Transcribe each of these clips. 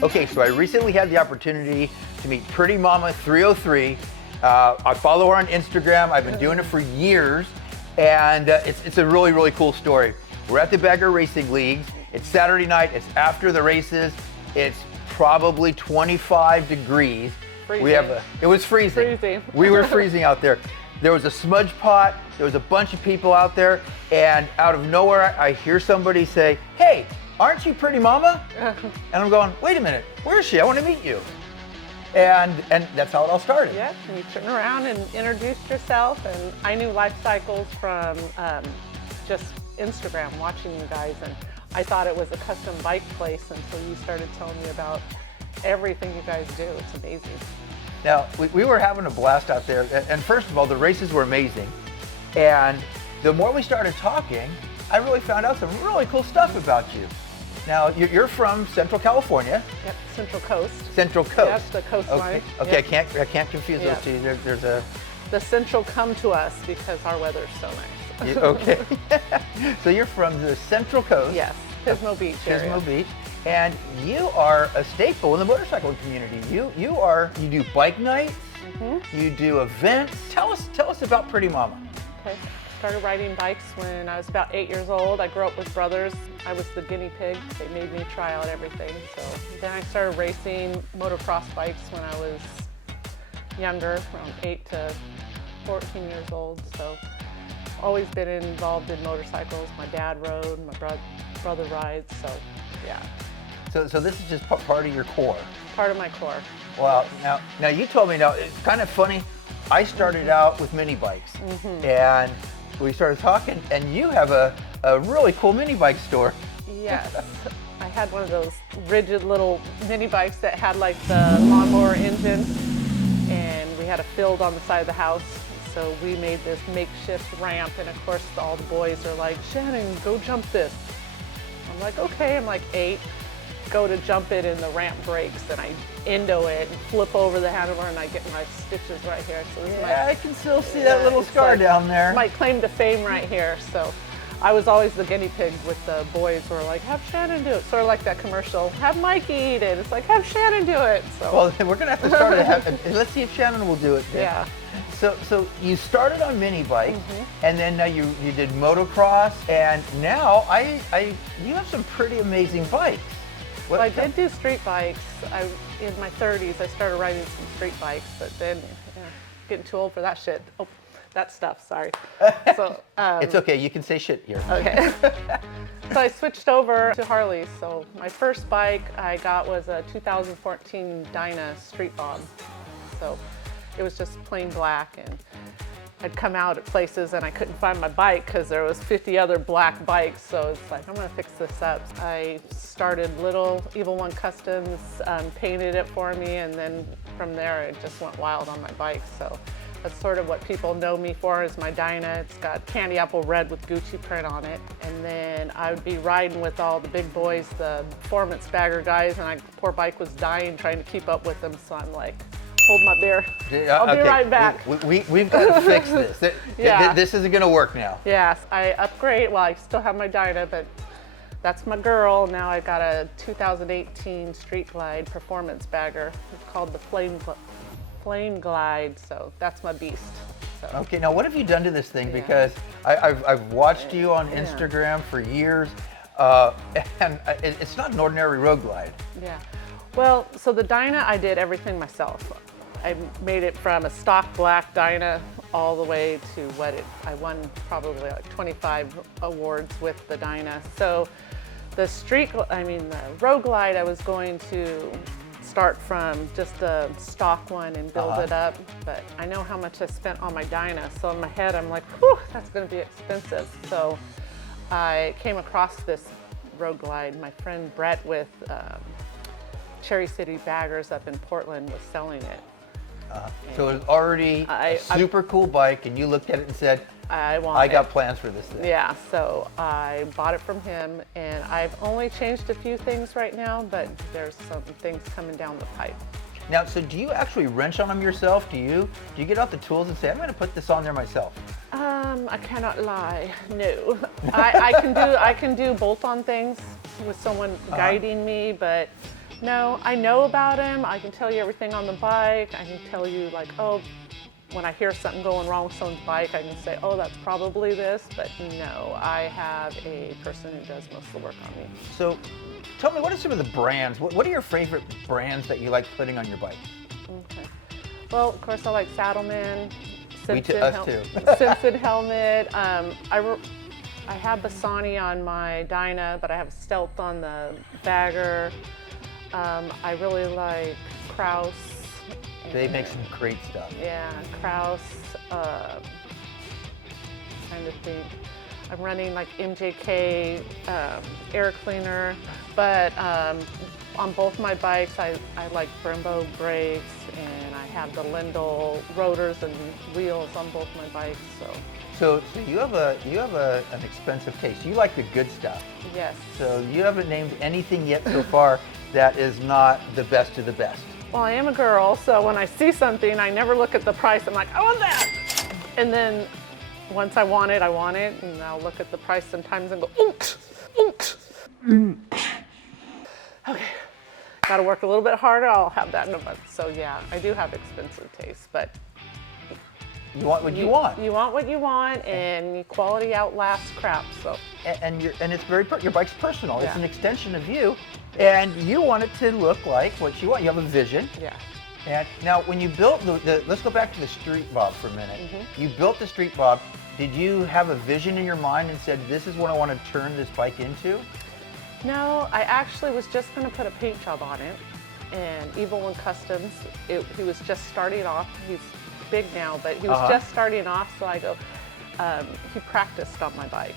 Okay, so I recently had the opportunity to meet Pretty Momma 303. I follow her on Instagram. I've been doing it for years, and it's a really, really cool story. We're at the Bagger Racing Leagues. It's Saturday night. It's after the races. It's probably 25 degrees. Freezing. It was freezing. We were freezing out there. There was a smudge pot. There was a bunch of people out there, and out of nowhere, I hear somebody say, "Hey, aren't you Pretty Momma?" And I'm going, "Wait a minute, where is she? I want to meet you." And that's how it all started. Yeah, and you turned around and introduced yourself, and I knew Life Cycles from just Instagram, watching you guys, and I thought it was a custom bike place until you started telling me about everything you guys do. It's amazing. Now, we were having a blast out there, and first of all, the races were amazing, and the more we started talking, I really found out some really cool stuff about you. Now, you're from Central California. Yep, Central Coast. Central Coast. Yep, the coastline. Okay, Yep. I can't confuse those two. There's a... The Central come to us because our weather's so nice. Okay. So you're from the Central Coast. Yes, Pismo Beach area. Pismo Beach. And you are a staple in the motorcycle community. You do bike nights, you do events. Tell us about Pretty Momma. Okay. Started riding bikes when I was about 8 years old. I grew up with brothers. I was the guinea pig. They made me try out everything. So then I started racing motocross bikes when I was younger, around 8 to 14 years old. So always been involved in motorcycles. My dad rode, my brother rides, so yeah. So this is just part of your core. Part of my core. Wow. Now you told me, now it's kind of funny, I started out with mini bikes, and we started talking, and you have a really cool mini bike store. Yes. I had one of those rigid little mini bikes that had like the lawnmower engine, and we had a field on the side of the house. So we made this makeshift ramp, and of course all the boys are like, "Shannon, go jump this." I'm like, okay, I'm like 8. Go to jump it and the ramp breaks, and I endo it and flip over the handlebar, and I get my stitches right here. So this is I can still see that little scar down there. My claim to fame right here. So I was always the guinea pig with the boys who were like, "Have Shannon do it." Sort of like that commercial, "Have Mike eat it." It's like, "Have Shannon do it." So well, we're gonna have to start let's see if Shannon will do it. Yeah. So you started on mini bikes, and then now you did motocross, and now you have some pretty amazing bikes. Well, I did do street bikes. In my 30s, I started riding some street bikes, but then getting too old for that shit. Oh, that stuff, sorry. So it's okay, you can say shit here. Okay. So I switched over to Harley. So my first bike I got was a 2014 Dyna Street Bob. So it was just plain black, and I'd come out at places and I couldn't find my bike because there was 50 other black bikes. So it's like, I'm gonna fix this up. I started little Evil One Customs, painted it for me, and then from there it just went wild on my bike. So that's sort of what people know me for, is my Dyna. It's got candy apple red with Gucci print on it. And then I would be riding with all the big boys, the performance bagger guys, and my poor bike was dying trying to keep up with them. So I'm like, hold my beer. I'll be right back. We've got to fix this. Yeah. This isn't going to work now. Yes, I upgrade. Well, I still have my Dyna, but that's my girl. Now I got a 2018 Street Glide performance bagger. It's called the Flame Glide, so that's my beast. So. Okay, now what have you done to this thing? Because I've watched you on Instagram for years, and it's not an ordinary road glide. Yeah. Well, so the Dyna, I did everything myself. I made it from a stock black Dyna all the way to I won probably like 25 awards with the Dyna. So the road glide, I was going to start from just a stock one and build it up, but I know how much I spent on my Dyna. So in my head, I'm like, whew, that's gonna be expensive. So I came across this road glide. My friend Brett with Cherry City Baggers up in Portland was selling it. So it was already a super cool bike, and you looked at it and said, I got plans for this thing. Yeah, so I bought it from him, and I've only changed a few things right now, but there's some things coming down the pipe. Now, so do you actually wrench on them yourself? Do you get out the tools and say, I'm going to put this on there myself? I cannot lie, no. I can do bolt-on things with someone guiding me, but No, I know about him. I can tell you everything on the bike. I can tell you like, oh, when I hear something going wrong with someone's bike, I can say, oh, that's probably this. But no, I have a person who does most of the work on me. So tell me, what are some of the brands? What are your favorite brands that you like putting on your bike? Okay. Well, of course, I like Saddlemen. Us too. Simpson helmet. I have Bassani on my Dyna, but I have Stealth on the Bagger. I really like Kraus. They make some great stuff. Yeah, Kraus. Trying to think. I'm running like MJK air cleaner, but on both my bikes, I like Brembo brakes, and I have the Lindell rotors and wheels on both my bikes. So you have an expensive taste. You like the good stuff. Yes. So you haven't named anything yet so far that is not the best of the best. Well, I am a girl, so when I see something, I never look at the price. I'm like, I want that. And then once I want it, and I'll look at the price sometimes and go, oomph. Okay, gotta work a little bit harder. I'll have that in a month. So yeah, I do have expensive tastes, but you want what you want. You want what you want, and quality outlasts crap. So and it's your bike's personal. Yeah. It's an extension of you, and you want it to look like what you want. You have a vision. Yeah. And now, when you built let's go back to the Street Bob for a minute. Mm-hmm. You built the Street Bob. Did you have a vision in your mind and said, this is what I want to turn this bike into? No, I actually was just going to put a paint job on it. And Evil One Customs, he was just starting off. He's big now, but he was just starting off. So I go, he practiced on my bike.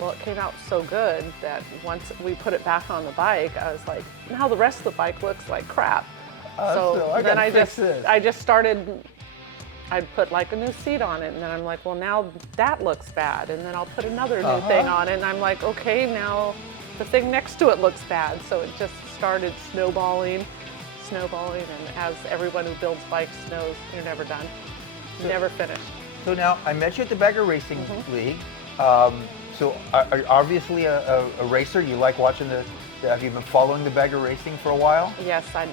Well, it came out so good that once we put it back on the bike, I was like, now the rest of the bike looks like crap. So then I just started, I'd put like a new seat on it, and then I'm like, well, now that looks bad. And then I'll put another new thing on it, and I'm like, okay, now the thing next to it looks bad. So it just started snowballing, and as everyone who builds bikes knows, you're never done. You're never finished. So now, I met you at the Bagger Racing League. So are you obviously a racer? You like watching have you been following the Bagger Racing for a while? Yes, I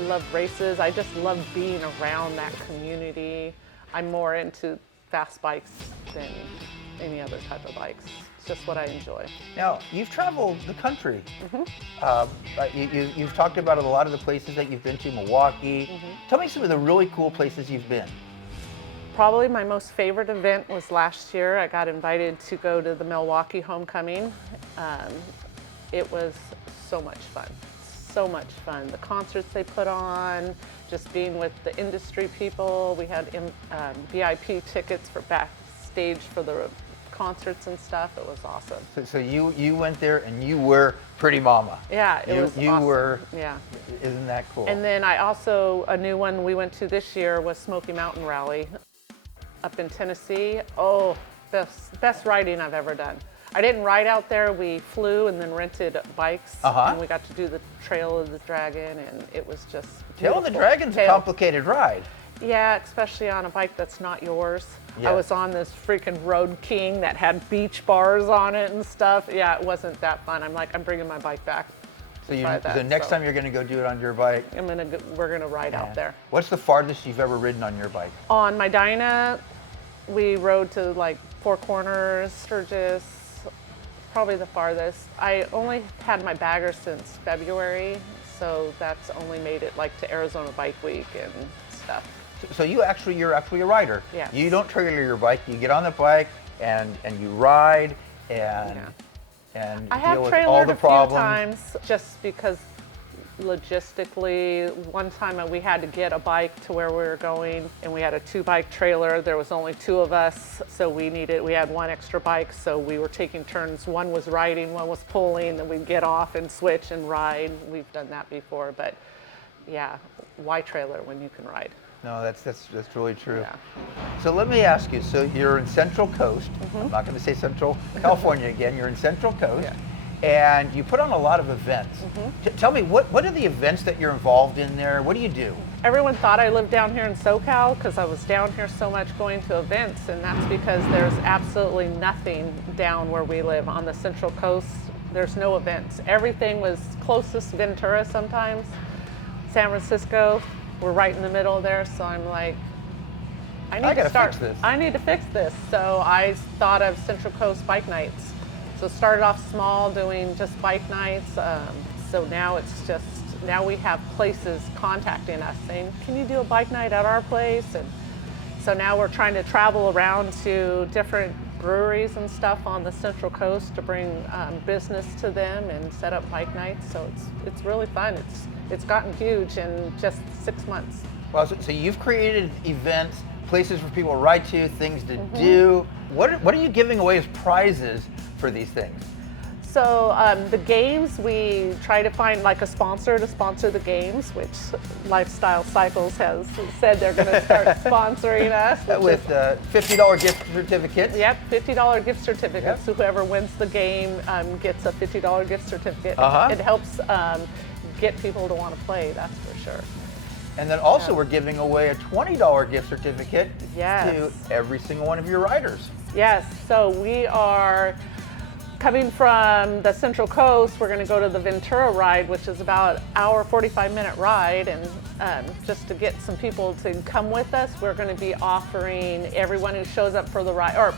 love races. I just love being around that community. I'm more into fast bikes than any other type of bikes. It's just what I enjoy. Now, you've traveled the country. You've talked about a lot of the places that you've been to, Milwaukee. Tell me some of the really cool places you've been. Probably my most favorite event was last year. I got invited to go to the Milwaukee Homecoming. It was so much fun. So much fun. The concerts they put on, just being with the industry people. We had VIP tickets for backstage for the concerts and stuff. It was awesome. So you went there and you were Pretty Momma. Yeah, it was you awesome. were. Yeah. Isn't that cool? And then I also, a new one we went to this year was Smoky Mountain Rally up in Tennessee. Oh, best riding I've ever done. I didn't ride out there. We flew and then rented bikes, and we got to do the Trail of the Dragon, and it was just Trail of the Dragon's a complicated ride. Yeah, especially on a bike that's not yours. Yeah. I was on this freaking Road King that had beach bars on it and stuff. Yeah, it wasn't that fun. I'm like, I'm bringing my bike back. So next time you're going to go do it on your bike? We're gonna ride out there. What's the farthest you've ever ridden on your bike? On my Dyna, we rode to like Four Corners, Sturgis, probably the farthest. I only had my Bagger since February, so that's only made it like to Arizona Bike Week and stuff. So you're actually a rider. Yes. You don't trailer your bike. You get on the bike and you ride and deal with all the problems. I have trailered a few times just because logistically, one time we had to get a bike to where we were going, and we had a 2-bike trailer. There was only 2 of us, so we had 1 extra bike, so we were taking turns. One was riding, one was pulling, then we'd get off and switch and ride. We've done that before, but yeah, why trailer when you can ride? No, that's really true. Yeah. So let me ask you, so you're in Central Coast. I'm not going to say Central California again. You're in Central Coast. Yeah. And you put on a lot of events. Tell me, what are the events that you're involved in there? What do you do? Everyone thought I lived down here in SoCal because I was down here so much going to events, and that's because there's absolutely nothing down where we live on the Central Coast. There's no events. Everything was closest Ventura sometimes. San Francisco, we're right in the middle there, so I'm like, I need to start. Fix this. I need to fix this. So I thought of Central Coast bike nights. So started off small, doing just bike nights. So now it's just, now we have places contacting us saying, can you do a bike night at our place? And so now we're trying to travel around to different breweries and stuff on the Central Coast to bring business to them and set up bike nights. So it's really fun. It's gotten huge in just 6 months. Well, so you've created events, places for people to ride to, things to do. What are you giving away as prizes for these things? So the games, we try to find like a sponsor to sponsor the games, which Lifestyle Cycles has said they're going to start sponsoring us. With $50 gift certificates. Yep, $50 gift certificates. Yep. So whoever wins the game gets a $50 gift certificate. It helps get people to want to play, that's for sure. And then also we're giving away a $20 gift certificate to every single one of your riders. Yes, so we are coming from the Central Coast. We're going to go to the Ventura ride, which is about an hour, 45-minute ride. And just to get some people to come with us, we're going to be offering everyone who shows up for the ride, or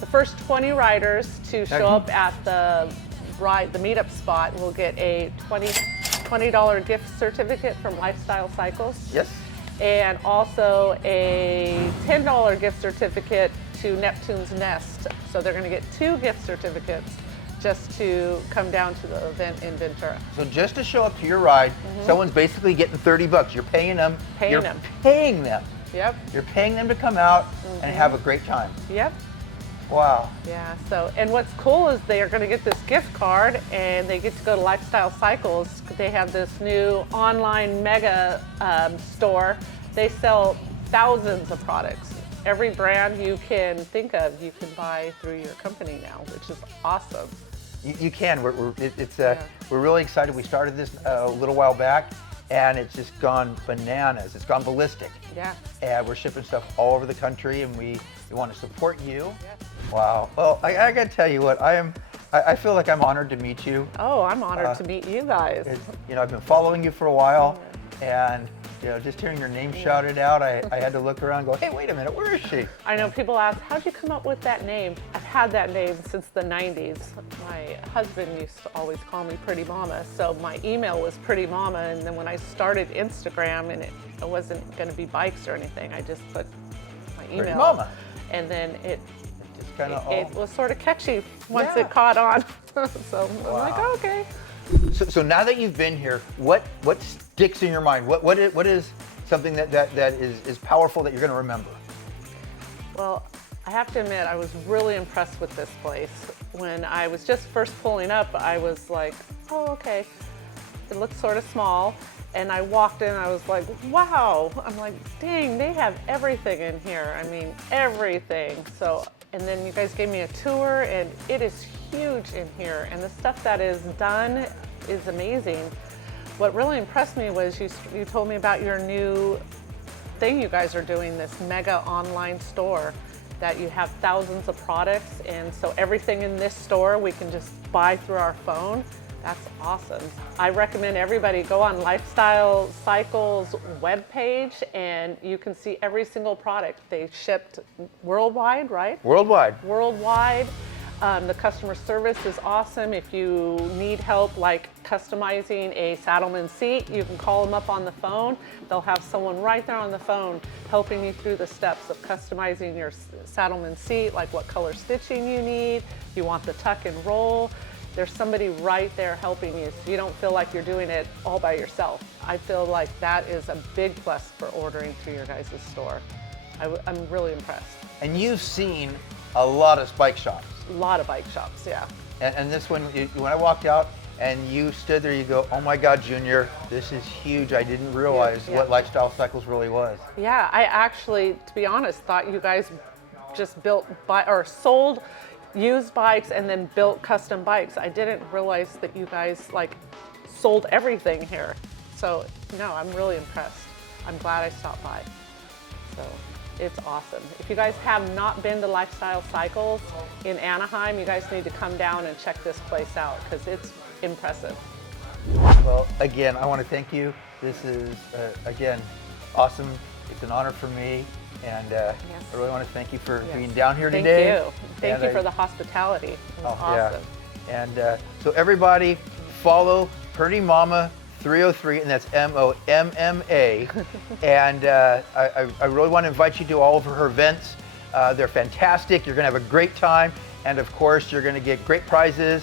the first 20 riders to show up at the ride, the meetup spot, will get a $20 gift certificate from Lifestyle Cycles. Yes. And also a $10 gift certificate to Neptune's Nest. So they're going to get 2 gift certificates just to come down to the event in Ventura. So just to show up to your ride, someone's basically getting $30. You're paying them. Paying them. Yep. You're paying them to come out and have a great time. Yep. Wow. Yeah, so, and what's cool is they are going to get this gift card and they get to go to Lifestyle Cycles. They have this new online mega store. They sell thousands of products. Every brand you can think of, you can buy through your company now, which is awesome. You can. We're really excited. We started this a little while back, and it's just gone bananas. It's gone ballistic. Yeah. And we're shipping stuff all over the country, and we want to support you. Yeah. Wow. Well, I got to tell you what, I feel like I'm honored to meet you. Oh, I'm honored to meet you guys. I've been following you for a while, and just hearing your name shouted out, I had to look around and go, hey, wait a minute, where is she? I know people ask, how'd you come up with that name? I've had that name since the 90s. My husband used to always call me Pretty Mama, so my email was Pretty Mama, and then when I started Instagram, and it wasn't going to be bikes or anything, I just put my email. Pretty Mama. And then it was sort of catchy once it caught on. So I'm like, oh, okay. So now that you've been here, what sticks in your mind? What is something that is powerful that you're going to remember? Well, I have to admit, I was really impressed with this place. When I was just first pulling up, I was like, oh, okay. It looks sort of small. And I walked in, I was like, wow. I'm like, dang, they have everything in here. I mean, everything. So, and then you guys gave me a tour, and it is huge in here. And the stuff that is done is amazing. What really impressed me was you told me about your new thing you guys are doing, this mega online store, that you have thousands of products. And so everything in this store we can just buy through our phone. That's awesome. I recommend everybody go on Lifestyle Cycles webpage, and you can see every single product. They shipped worldwide, right? Worldwide. Worldwide. The customer service is awesome. If you need help like customizing a Saddleman seat, you can call them up on the phone. They'll have someone right there on the phone helping you through the steps of customizing your Saddleman seat, like what color stitching you need, you want the tuck and roll. There's somebody right there helping you, so you don't feel like you're doing it all by yourself. I feel like that is a big plus for ordering through your guys' store. I'm really impressed. And you've seen a lot of bike shops. A lot of bike shops, yeah. And this one, when I walked out and you stood there, you go, oh my God, Junior, this is huge. I didn't realize what Lifestyle Cycles really was. Yeah, I actually, to be honest, thought you guys just built or sold used bikes and then built custom bikes. I didn't realize that you guys sold everything here. So no, I'm really impressed. I'm glad I stopped by. So It's awesome. If you guys have not been to Lifestyle Cycles in Anaheim, you guys need to come down and check this place out because it's impressive. Well, again, I want to thank you. This is, again, awesome. It's an honor for me. And I really want to thank you for being down here today. Thank you for the hospitality. It was awesome. Yeah. And so everybody follow Pretty Momma 303, and that's M-O-M-M-A. And I really want to invite you to all of her events. They're fantastic. You're going to have a great time. And of course, you're going to get great prizes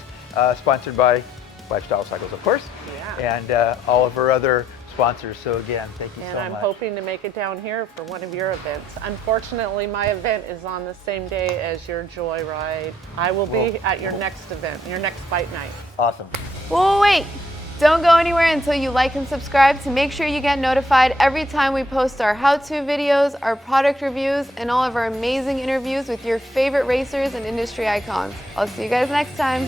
sponsored by Lifestyle Cycles, of course. Yeah. And all of her other sponsors. So again, thank you so much. And I'm hoping to make it down here for one of your events. Unfortunately, my event is on the same day as your Joyride. I will be at your next event, your next bike night. Awesome. Well, wait. Don't go anywhere until you like and subscribe to make sure you get notified every time we post our how-to videos, our product reviews, and all of our amazing interviews with your favorite racers and industry icons. I'll see you guys next time.